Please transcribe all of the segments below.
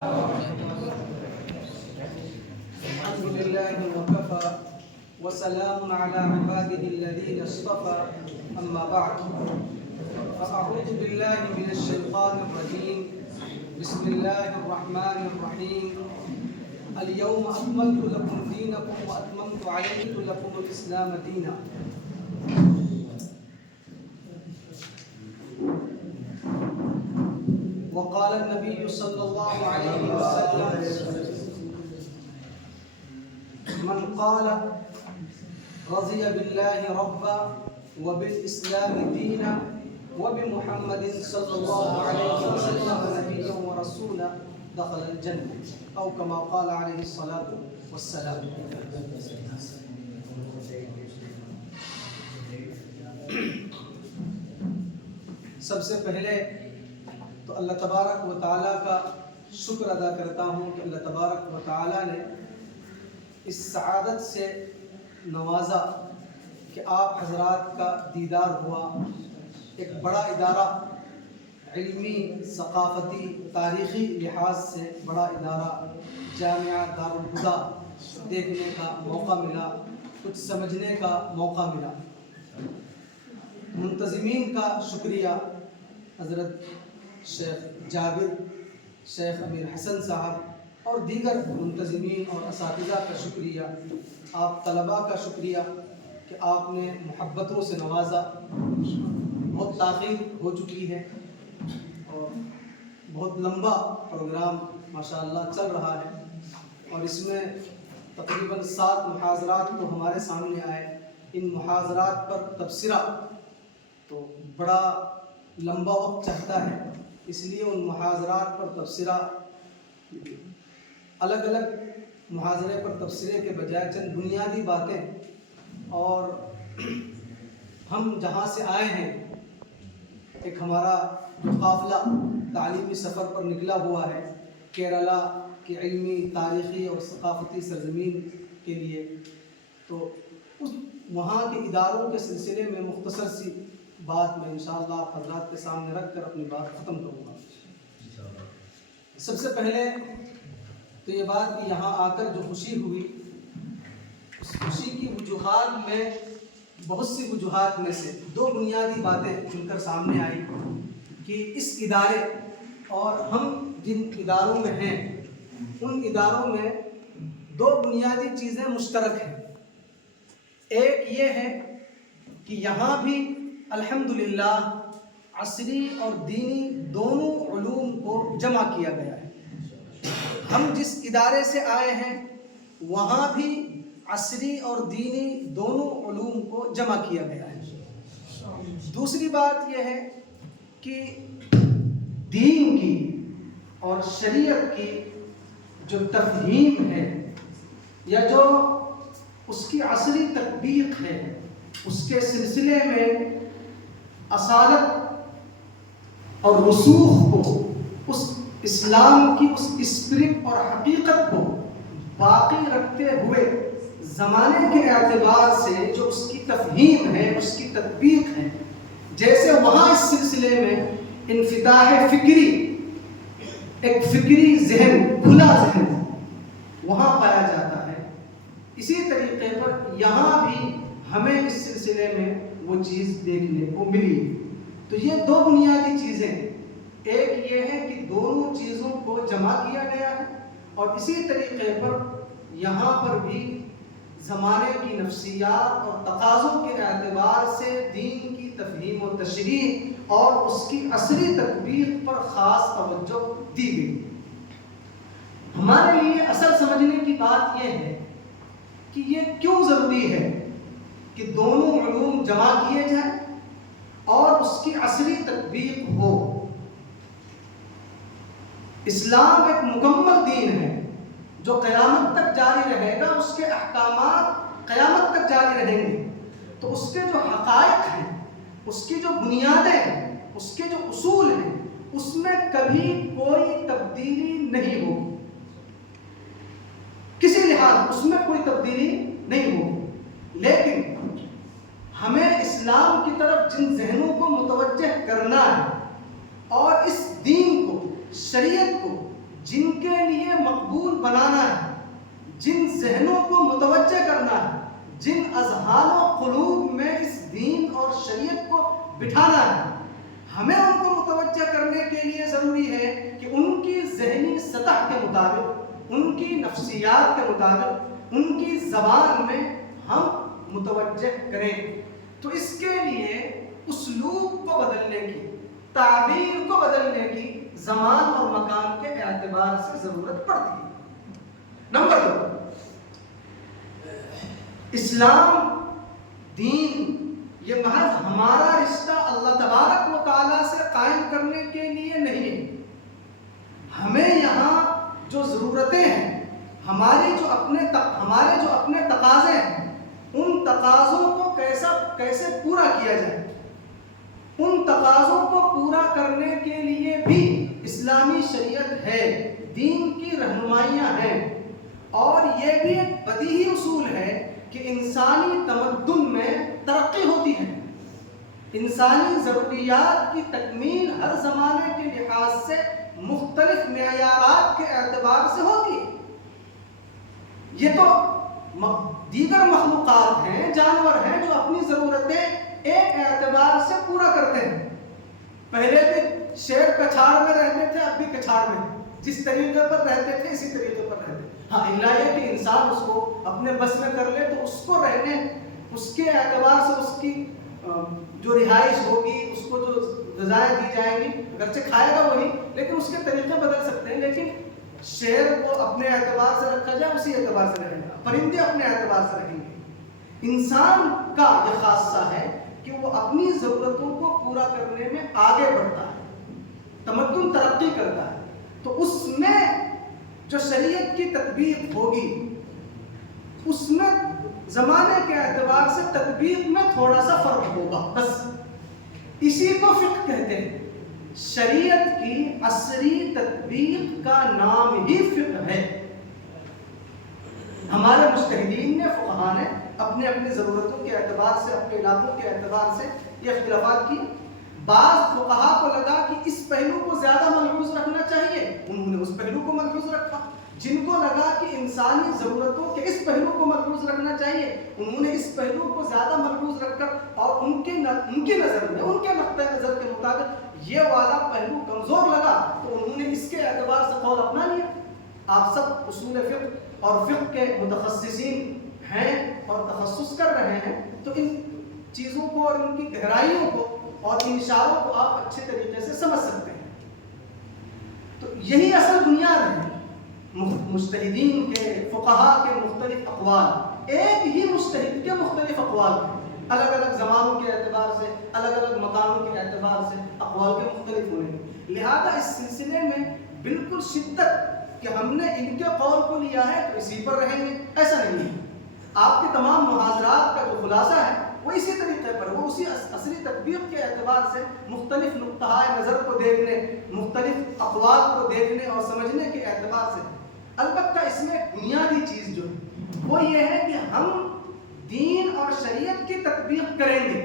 الحمد لله وكفى وسلام على عباده الذين اصطفى أما بعد فأعوذ بالله من الشيطان الرجيم بسم الله الرحمن الرحيم اليوم أكملت لكم دينكم وأتممت عليكم لكم الإسلام دينا. وقال النبي صلى الله عليه وسلم من قال رضي بالله ربا وبالإسلام دينا وبمحمد صلى الله عليه وسلم نبيا ورسولا دخل الجنة أو كما قال عليه الصلاة والسلام. سب سے پہلے تو اللہ تبارک و تعالیٰ کا شکر ادا کرتا ہوں کہ اللہ تبارک و تعالیٰ نے اس سعادت سے نوازا کہ آپ حضرات کا دیدار ہوا. ایک بڑا ادارہ، علمی، ثقافتی، تاریخی لحاظ سے بڑا ادارہ جامعہ دارالہدیٰ دیکھنے کا موقع ملا، کچھ سمجھنے کا موقع ملا. منتظمین کا شکریہ، حضرت شیخ جابر، شیخ امیر حسن صاحب اور دیگر منتظمین اور اساتذہ کا شکریہ. آپ طلباء کا شکریہ کہ آپ نے محبتوں سے نوازا. بہت تاخیر ہو چکی ہے اور بہت لمبا پروگرام ماشاءاللہ چل رہا ہے اور اس میں تقریباً 7 محاضرات تو ہمارے سامنے آئے. ان محاضرات پر تبصرہ تو بڑا لمبا وقت چاہتا ہے، اس لیے ان محاضرات پر تبصرہ الگ الگ محاضرے پر تبصرے کے بجائے چند بنیادی باتیں، اور ہم جہاں سے آئے ہیں، ایک ہمارا جو قافلہ تعلیمی سفر پر نکلا ہوا ہے کیرلا کی علمی، تاریخی اور ثقافتی سرزمین کے لیے، تو اس وہاں کے اداروں کے سلسلے میں مختصر سی بات میں انشاءاللہ آپ حضرات کے سامنے رکھ کر اپنی بات ختم کروں گا. سب سے پہلے تو یہ بات کہ یہاں آ کر جو خوشی ہوئی، اس خوشی کی وجوہات میں، بہت سی وجوہات میں سے 2 بنیادی باتیں چن کر سامنے آئی کہ اس ادارے اور ہم جن اداروں میں ہیں ان اداروں میں 2 بنیادی چیزیں مشترک ہیں. ایک یہ ہے کہ یہاں بھی الحمدللہ عصری اور دینی دونوں علوم کو جمع کیا گیا ہے. ہم جس ادارے سے آئے ہیں وہاں بھی عصری اور دینی دونوں علوم کو جمع کیا گیا ہے. دوسری بات یہ ہے کہ دین کی اور شریعت کی جو تفہیم ہے یا جو اس کی عصری تطبیق ہے، اس کے سلسلے میں اصالت اور رسوخ کو، اس اسلام کی اس اسپرٹ اور حقیقت کو باقی رکھتے ہوئے زمانے کے اعتبار سے جو اس کی تفہیم ہے، اس کی تطبیق ہے، جیسے وہاں اس سلسلے میں انفتاح فکری، ایک فکری ذہن، کھلا ذہن وہاں پایا جاتا ہے، اسی طریقے پر یہاں بھی ہمیں اس سلسلے میں وہ چیز دیکھنے کو ملی. تو یہ 2 بنیادی چیزیں، ایک یہ ہے کہ دونوں چیزوں کو جمع کیا گیا ہے، اور اسی طریقے پر یہاں پر بھی زمانے کی نفسیات اور تقاضوں کے اعتبار سے دین کی تفہیم و تشریح اور اس کی عصری تطبیق پر خاص توجہ دی گئی. ہمارے لیے اصل سمجھنے کی بات یہ ہے کہ یہ کیوں ضروری ہے کہ دونوں علوم جمع کیے جائیں اور اس کی عصری تطبیق ہو. اسلام ایک مکمل دین ہے جو قیامت تک جاری رہے گا، اس کے احکامات قیامت تک جاری رہیں گے. تو اس کے جو حقائق ہیں، اس کی جو بنیادیں ہیں، اس کے جو اصول ہیں، اس میں کبھی کوئی تبدیلی نہیں ہوگی. کسی لحاظ اس میں کوئی تبدیلی نہیں ہوگی. لیکن ہمیں اسلام کی طرف جن ذہنوں کو متوجہ کرنا ہے اور اس دین کو، شریعت کو جن کے کے لیے مقبول بنانا ہے، جن ذہنوں کو متوجہ کرنا ہے، جن اذہان و قلوب میں اس دین اور شریعت کو بٹھانا ہے، ہمیں ان کو متوجہ کرنے کے لیے ضروری ہے کہ ان کی ذہنی سطح کے مطابق، ان کی نفسیات کے مطابق، ان کی زبان میں ہم متوجہ کریں۔ تو اس کے لیے اسلوب کو بدلنے کی، تعبیر کو بدلنے کی زمان اور مکان کے اعتبار سے ضرورت پڑتی ہے۔ نمبر 2، اسلام دین یہ محض ہمارا رشتہ اللہ تبارک و تعالیٰ سے قائم کرنے کے لیے نہیں ہے۔ ہمیں یہاں جو ضرورتیں ہیں، ہمارے جو اپنے تقاضے ہیں، ان تقاضوں کو کیسے پورا کیا جائے، ان تقاضوں کو پورا کرنے کے لیے بھی اسلامی شریعت ہے، دین کی رہنمائیاں ہیں۔ اور یہ بھی ایک بدیہی اصول ہے کہ انسانی تمدن میں ترقی ہوتی ہے، انسانی ضروریات کی تکمیل ہر زمانے کے لحاظ سے مختلف معیارات کے اعتبار سے ہوتی ہے۔ یہ تو دیگر مخلوقات ہیں، جانور ہیں جو اپنی ضرورتیں ایک اعتبار سے پورا کرتے ہیں۔ پہلے بھی شیر کچھاڑ میں رہتے تھے، اب بھی کچھاڑ میں، جس طریقے پر رہتے تھے اسی طریقے پر رہتے ہیں۔ ہاں اللہ یہ کہ انسان اس کو اپنے بس میں کر لے تو اس کو رہنے، اس کے اعتبار سے اس کی جو رہائش ہوگی، اس کو جو غذائیں دی جائیں گی، اگرچہ کھائے گا وہی، لیکن اس کے طریقے بدل سکتے ہیں۔ لیکن شیر کو اپنے اعتبار سے رکھا جائے اسی اعتبار سے رہے گا، پرندے اپنے اعتبار سے رہیں گے۔ انسان کا یہ خاصہ ہے کہ وہ اپنی ضرورتوں کو پورا کرنے میں آگے بڑھتا ہے، تمدن ترقی کرتا ہے، تو اس میں جو شریعت کی تطبیق ہوگی، اس میں زمانے کے اعتبار سے تطبیق میں تھوڑا سا فرق ہوگا، بس اسی کو فقہ کہتے ہیں۔ شریعت کی عصری تطبیق کا نام ہی فقہ ہے۔ ہمارے مجتہدین نے، فقہاء نے اپنے اپنی ضرورتوں کے اعتبار سے، اپنے علاقوں کے اعتبار سے یہ اختلافات کی۔ بعض فقہاء کو لگا کہ اس پہلو کو زیادہ ملحوظ رکھنا چاہیے، انہوں نے اس پہلو کو ملحوظ رکھا۔ جن کو لگا کہ انسانی ضرورتوں کے اس پہلو کو ملحوظ رکھنا چاہیے، انہوں نے اس پہلو کو زیادہ ملحوظ رکھ کر اور ان کی نظر میں، ان کے نقطۂ نظر کے مطابق یہ والا پہلو کمزور لگا تو انہوں نے اس کے اعتبار سے قول اپنا لیا۔ آپ سب اصول فقہ اور فقہ کے متخصصین ہیں اور تخصص کر رہے ہیں، تو ان چیزوں کو اور ان کی گہرائیوں کو اور ان اشاروں کو آپ اچھے طریقے سے سمجھ سکتے ہیں۔ تو یہی اصل بنیاد ہے مجتہدین کے، فقہاء کے مختلف اقوال، ایک ہی مجتہد کے مختلف اقوال ہیں، الگ الگ زمانوں کے اعتبار سے، الگ الگ مکانوں کے اعتبار سے اقوال کے مختلف ہونے ہیں۔ لہذا اس سلسلے میں بالکل شدت کہ ہم نے ان کے قول کو لیا ہے تو اسی پر رہیں گے، ایسا نہیں ہے۔ آپ کے تمام محاضرات کا جو خلاصہ ہے وہ اسی طریقے پر، وہ اسی عصری تطبیق کے اعتبار سے مختلف نقطۂ نظر کو دیکھنے، مختلف اقوال کو دیکھنے اور سمجھنے کے اعتبار سے۔ البتہ اس میں بنیادی چیز جو ہے وہ یہ ہے کہ ہم دین اور شریعت کی تطبیق کریں گے،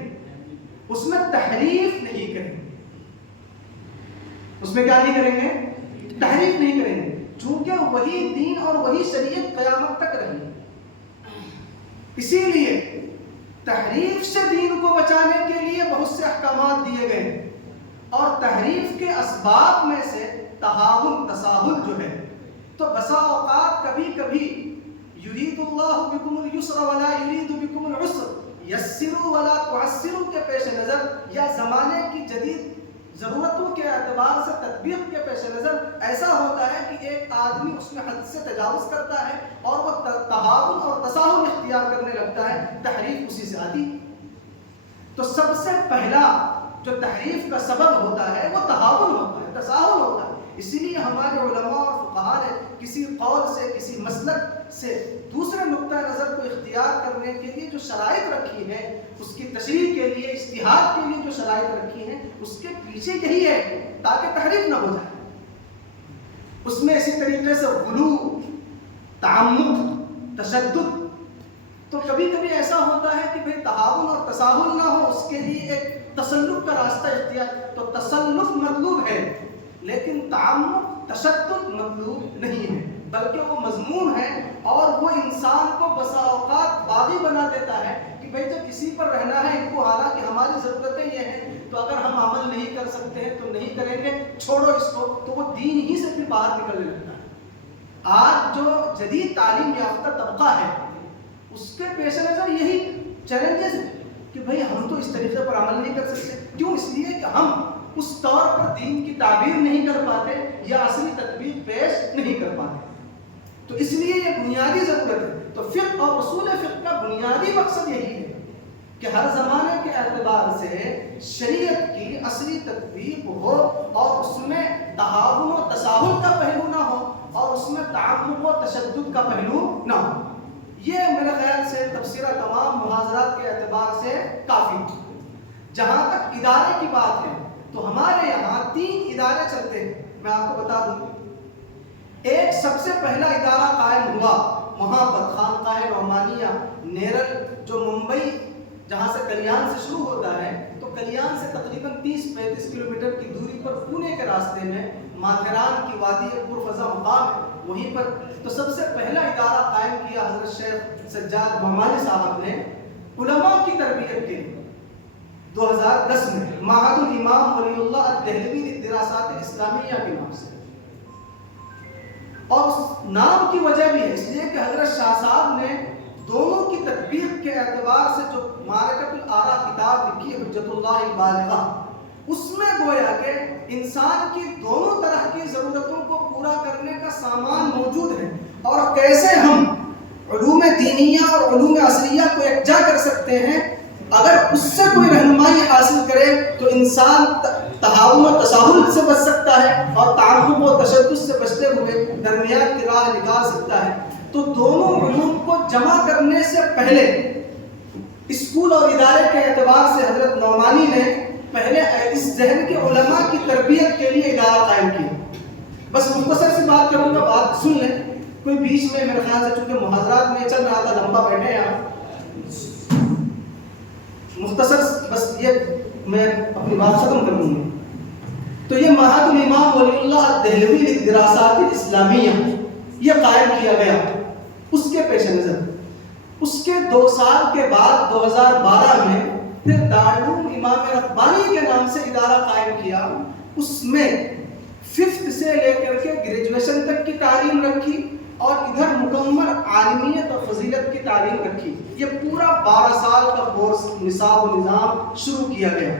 اس میں تحریف نہیں کریں گے۔ اس میں کیا نہیں کریں گے؟ تحریف نہیں کریں گے، چونکہ وہی دین اور وہی شریعت قیامت تک رہی ہے۔ اسی لیے تحریف سے دین کو بچانے کے لیے بہت سے احکامات دیے گئے ہیں، اور تحریف کے اسباب میں سے تہاون، تساہل جو ہے، تو بسا اوقات کبھی کبھی یرید اللہ بکم اليسر ولا یرید بکم العسر، یسروا ولا تعسروا کے پیش نظر، یا زمانے کی جدید ضرورتوں کے اعتبار سے تطبیق کے پیش نظر ایسا ہوتا ہے کہ ایک آدمی اس میں حد سے تجاوز کرتا ہے اور وہ تہاون اور تساہل اختیار کرنے لگتا ہے، تحریف اسی سے آتی۔ تو سب سے پہلا جو تحریف کا سبب ہوتا ہے وہ تہاون ہوتا ہے، تساہل ہوتا ہے۔ اسی لیے ہمارے علماء اور فقہاء نے کسی قول سے، کسی مسلک سے دوسرے نقطۂ نظر کو اختیار کرنے کے لیے جو شرائط رکھی ہے، اس کی تشریح کے لیے، اجتہاد کے لیے جو شرائط رکھی ہیں، اس کے پیچھے یہی ہے تاکہ تحریف نہ ہو جائے۔ اس میں اسی طریقے سے غلو، تعمق، تشدد، تو کبھی کبھی ایسا ہوتا ہے کہ بھئی تہاون اور تساہل نہ ہو، اس کے لیے ایک تسلق کا راستہ اختیار، تو تسلق مطلوب ہے، لیکن تعمق تشدد مطلوب نہیں ہے، بلکہ وہ مضمون ہے اور وہ انسان کو بسا اوقات باغی بنا دیتا ہے کہ بھئی جب اسی پر رہنا ہے ان کو، حالانکہ ہماری ضرورتیں یہ ہیں، تو اگر ہم عمل نہیں کر سکتے ہیں تو نہیں کریں گے، چھوڑو اس کو، تو وہ دین ہی سے پھر باہر نکلنے لگتا ہے۔ آج جو جدید تعلیم یافتہ طبقہ ہے اس کے پیش نظر یہی چیلنجز ہیں کہ بھئی ہم تو اس طریقے پر عمل نہیں کر سکتے، کیوں؟ اس لیے کہ ہم اس طور پر دین کی تعبیر نہیں کر پاتے یا اصلی تطبیق پیش نہیں کر پاتے۔ تو اس لیے یہ بنیادی ضرورت ہے۔ تو فقہ اور اصول فقہ کا بنیادی مقصد یہی ہے کہ ہر زمانے کے اعتبار سے شریعت کی اصلی تطبیق ہو اور اس میں تہاون و تساہل کا پہلو نہ ہو اور اس میں تعمق و تشدد کا پہلو نہ ہو۔ یہ میرے خیال سے تبصرہ تمام محاضرات کے اعتبار سے کافی ہے۔ جہاں تک ادارے کی بات ہے تو ہمارے یہاں 3 ادارے چلتے ہیں، میں آپ کو بتا دوں۔ ایک سب سے پہلا ادارہ قائم ہوا وہاں پر خانقاہ نعمانیہ نیرل، جو ممبئی جہاں سے کلیان سے شروع ہوتا ہے، تو کلیان سے تقریباً 30-35 کلومیٹر کی دوری پر پونے کے راستے میں ماتھیران کی وادی ایک پرفضا مقام ہے، وہیں پر تو سب سے پہلا ادارہ قائم کیا حضرت شیخ سجاد بہمانی صاحب نے علماء کی تربیت کے لیے 2010 میں معہد الامام ولی اللہ الدہلوی للدراسات الاسلامیہ کے نام سے۔ اور اس نام کی وجہ بھی ہے اس لیے کہ حضرت شاہ صاحب نے دونوں کی تطبیق کے اعتبار سے جو معرکۃ الآراء کتاب لکھی ہے حجت اللہ البالغہ، اس میں گویا کہ انسان کی دونوں طرح کی ضرورتوں کو پورا کرنے کا سامان موجود ہے، اور کیسے ہم علوم دینیہ اور علوم عصریہ کو یکجا کر سکتے ہیں۔ اگر اس سے کوئی رہنمائی حاصل کرے تو انسان تہاون و تساہل سے بچ سکتا ہے اور تعمق و تشدد سے بچتے ہوئے درمیان کی راہ نکال سکتا ہے۔ تو دونوں علوم کو جمع کرنے سے پہلے اسکول اور ادارے کے اعتبار سے حضرت نعمانی نے پہلے اس ذہن کے علماء کی تربیت کے لیے ادارہ قائم کیا۔ بس مختصر سی بات کروں گا، بات سن لیں، کوئی بیچ میں میرے خیال سے چونکہ محاضرات میں چل رہا تھا، لمبا بیٹھے ہیں آپ، مختصر بس یہ میں اپنی بات ختم کر دوں گا۔ تو یہ معہد الامام ولی اللہ الدہلوی للدراسات الاسلامیہ یہ قائم کیا گیا اس کے پیش نظر۔ اس کے 2 سال کے بعد 2012 میں پھر دارالعلوم امام ربانی کے نام سے ادارہ قائم کیا، اس میں 5th سے لے کر کے گریجویشن تک کی تعلیم رکھی اور ادھر مکمل عالمیت اور فضیلت کی تعلیم رکھی۔ یہ پورا 12 سال کا کورس نصاب و نظام شروع کیا گیا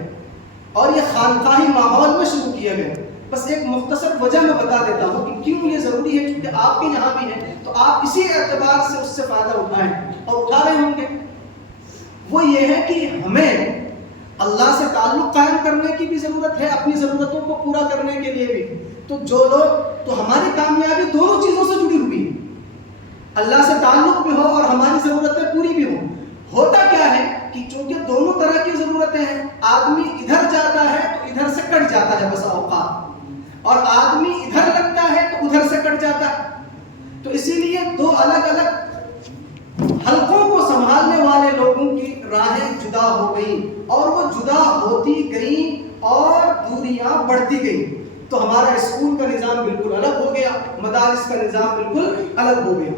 اور یہ خانقاہی ماحول میں شروع کیا گیا۔ بس ایک مختصر وجہ میں بتا دیتا ہوں کہ کیوں یہ ضروری ہے، کیونکہ آپ کے یہاں بھی ہے تو آپ اسی اعتبار سے اس سے فائدہ اٹھائیں اور اٹھا رہے ہوں گے۔ وہ یہ ہے کہ ہمیں اللہ سے تعلق قائم کرنے کی بھی ضرورت ہے، اپنی ضرورتوں کو پورا کرنے کے لیے بھی۔ تو جو لوگ تو ہماری کامیابی دونوں چیزوں سے جڑی ہوئی ہے، اللہ سے تعلق بھی ہو اور ہماری ضرورتیں پوری بھی ہوں۔ ہوتا کیا ہے کہ چونکہ دونوں طرح کی ضرورتیں ہیں، آدمی ادھر جاتا ہے تو ادھر سے کٹ جاتا ہے بسا اوقات، اور آدمی ادھر لگتا ہے تو ادھر سے کٹ جاتا ہے۔ تو اسی لیے 2 الگ الگ حلقوں کو سنبھالنے والے لوگوں کی راہیں جدا ہو گئیں اور وہ جدا ہوتی گئیں اور دوریاں بڑھتی گئیں۔ تو ہمارا اسکول کا نظام بالکل الگ ہو گیا، مدارس کا نظام بالکل الگ ہو گیا۔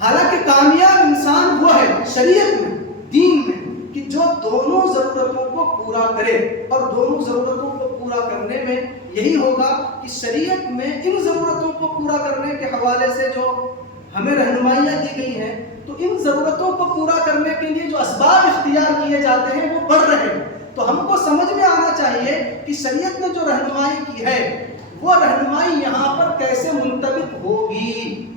حالانکہ کامیاب انسان وہ ہے شریعت میں، دین میں، کہ جو دونوں ضرورتوں کو پورا کرے، اور دونوں ضرورتوں کو پورا کرنے میں یہی ہوگا کہ شریعت میں ان ضرورتوں کو پورا کرنے کے حوالے سے جو ہمیں رہنمائیاں دی گئی ہیں، تو ان ضرورتوں کو پورا کرنے کے لیے جو اسباب اختیار کیے جاتے ہیں وہ بڑھ رہے ہیں۔ تو ہم کو سمجھ میں آنا چاہیے کہ شریعت نے جو رہنمائی کی ہے وہ رہنمائی یہاں پر کیسے منطبق ہوگی۔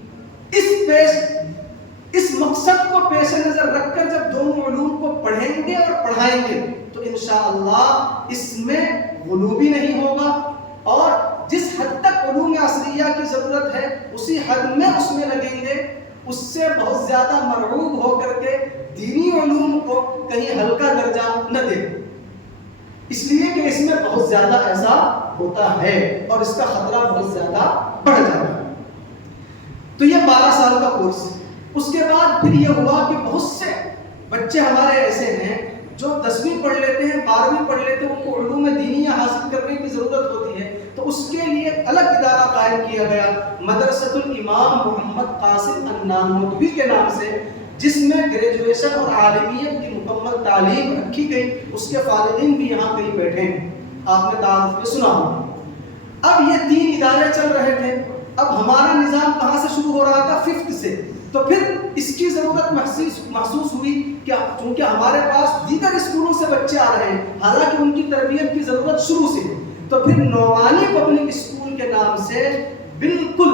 اس مقصد کو پیش نظر رکھ کر جب دونوں علوم کو پڑھیں گے اور پڑھائیں گے تو انشاءاللہ اس میں غلو بھی نہیں ہوگا، اور جس حد تک علوم عصریہ کی ضرورت ہے اسی حد میں اس میں لگیں گے، اس سے بہت زیادہ مرعوب ہو کر کے دینی علوم کو کہیں ہلکا درجہ نہ دے، اس لیے کہ اس میں بہت زیادہ ایسا ہوتا ہے اور اس کا خطرہ بہت زیادہ بڑھ جاتا ہے۔ تو یہ 12 سال کا کورس ہے۔ اس کے بعد پھر یہ ہوا کہ بہت سے بچے ہمارے ایسے ہیں جو 10ویں پڑھ لیتے ہیں، 12ویں پڑھ لیتے ہیں، ان کو علوم دینیہ حاصل کرنے کی ضرورت ہوتی ہے، تو اس کے لیے الگ ادارہ قائم کیا گیا مدرسۃ الامام محمد قاسم النانوتوی کے نام سے، جس میں گریجویشن اور عالمیت کی مکمل تعلیم رکھی گئی۔ اس کے فارغین بھی یہاں کہیں بیٹھے ہیں، آپ نے تعارف میں سنا ہوگا۔ اب یہ 3 ادارے چل رہے تھے، اب ہمارا نظام کہاں سے شروع ہو رہا تھا؟ 5th سے۔ تو پھر اس کی ضرورت محسوس ہوئی کہ چونکہ ہمارے پاس دیگر اسکولوں سے بچے آ رہے ہیں، حالانکہ ان کی تربیت کی ضرورت شروع سے ہے، تو پھر نعمانی پبلک اسکول کے نام سے بالکل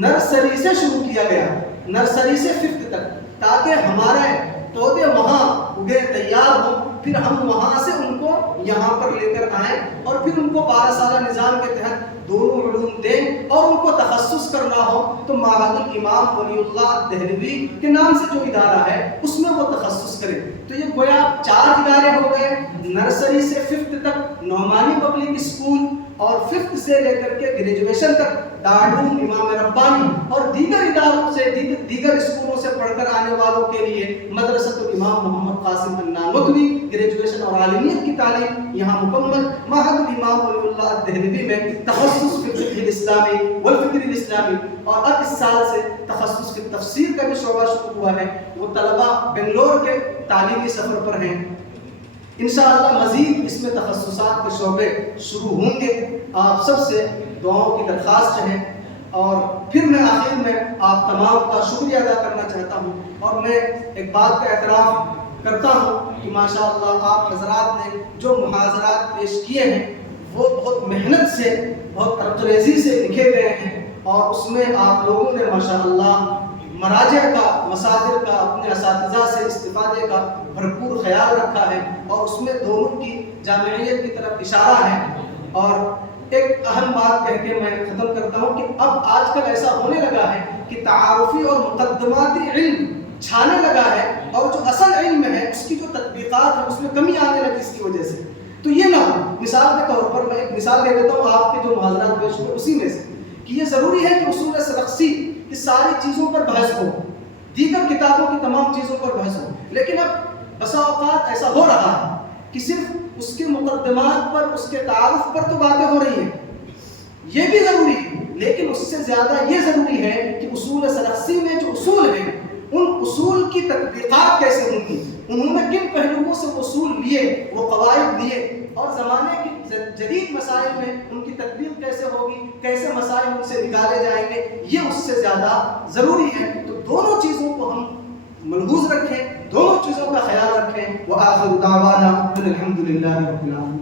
نرسری سے شروع کیا گیا، نرسری سے 5th تک، تاکہ ہمارے پودے وہاں اگے تیار ہوں، پھر ہم وہاں سے ان کو یہاں پر لے کر آئیں اور پھر ان کو 12 سالہ نظام کے تحت دونوں علوم دیں اور ان کو تخصص کرنا ہو تو معہد الامام ولی اللہ دہلوی کے نام سے جو ادارہ ہے اس میں وہ تخصص کرے۔ تو یہ گویا 4 ادارے ہو گئے، نرسری سے 5th تک نعمانی پبلک اسکول، اور 5th سے لے کر کے گریجویشن تک دارالعلوم امام ربانی، اور دیگر اداروں سے دیگر اسکولوں سے پڑھ کر آنے والوں کے لیے مدرسۃ الامام محمد قاسم النانوتوی، گریجویشن اور عالمیت کی تعلیم یہاں مکمل۔ معہد الامام ولی اللہ دہلوی میں تخصص فی الفقہ الاسلامی والفکر الاسلامی، اور اب اس سال سے تخصص فی تفسیر کا بھی شعبہ شروع ہوا ہے۔ وہ طلباء بنگلور کے تعلیمی سفر پر ہیں، انشاءاللہ مزید اس میں تخصصات کے شعبے شروع ہوں گے۔ آپ سب سے دعاؤں کی درخواست ہے، اور پھر میں آخر میں آپ تمام کا شکریہ ادا کرنا چاہتا ہوں، اور میں ایک بات کا اعتراف کرتا ہوں کہ ماشاءاللہ آپ حضرات نے جو محاضرات پیش کیے ہیں وہ بہت محنت سے، بہت ترقی سے لکھے گئے ہیں، اور اس میں آپ لوگوں نے ماشاءاللہ مراجع کا، مصادر کا، اپنے اساتذہ سے استفادے کا بھرپور خیال رکھا ہے، اور اس میں دونوں کی جامعیت کی طرف اشارہ ہے۔ اور ایک اہم بات کہہ کے میں ختم کرتا ہوں کہ اب آج کل ایسا ہونے لگا ہے کہ تعارفی اور مقدماتی علم چھانے لگا ہے، اور جو اصل علم ہے اس کی جو تطبیقات ہے اس میں کمی آنے لگی اس کی وجہ سے۔ تو یہ نہ ہو، مثال کے طور پر میں ایک مثال دے دیتا ہوں آپ کے جو محاضرات پیش ہوئے اسی میں سے، کہ یہ ضروری ہے کہ اصول سرخسی کی ساری چیزوں پر بحث ہو، دیگر کتابوں کی تمام چیزوں پر بحث ہو، لیکن اب بسا اوقات ایسا ہو رہا ہے کہ صرف اس کے مقدمات پر، اس کے تعارف پر تو باتیں ہو رہی ہیں، یہ بھی ضروری ہے، لیکن اس سے زیادہ یہ ضروری ہے کہ اصول سرخسی میں جو اصول ہیں ان اصول کی تطبیقات کیسے ہوں گی، انہوں نے کن پہلوؤں سے اصول لیے، وہ قواعد لیے، اور زمانے کی جدید مسائل میں ان کی تطبیق کیسے ہوگی، کیسے مسائل ان سے نکالے جائیں گے، یہ اس سے زیادہ ضروری ہے۔ تو دونوں چیزوں کو ہم ملحوظ رکھیں، دونوں چیزوں کا خیال رکھیں۔ وآخر دعوانا الحمد للہ رب العالمین۔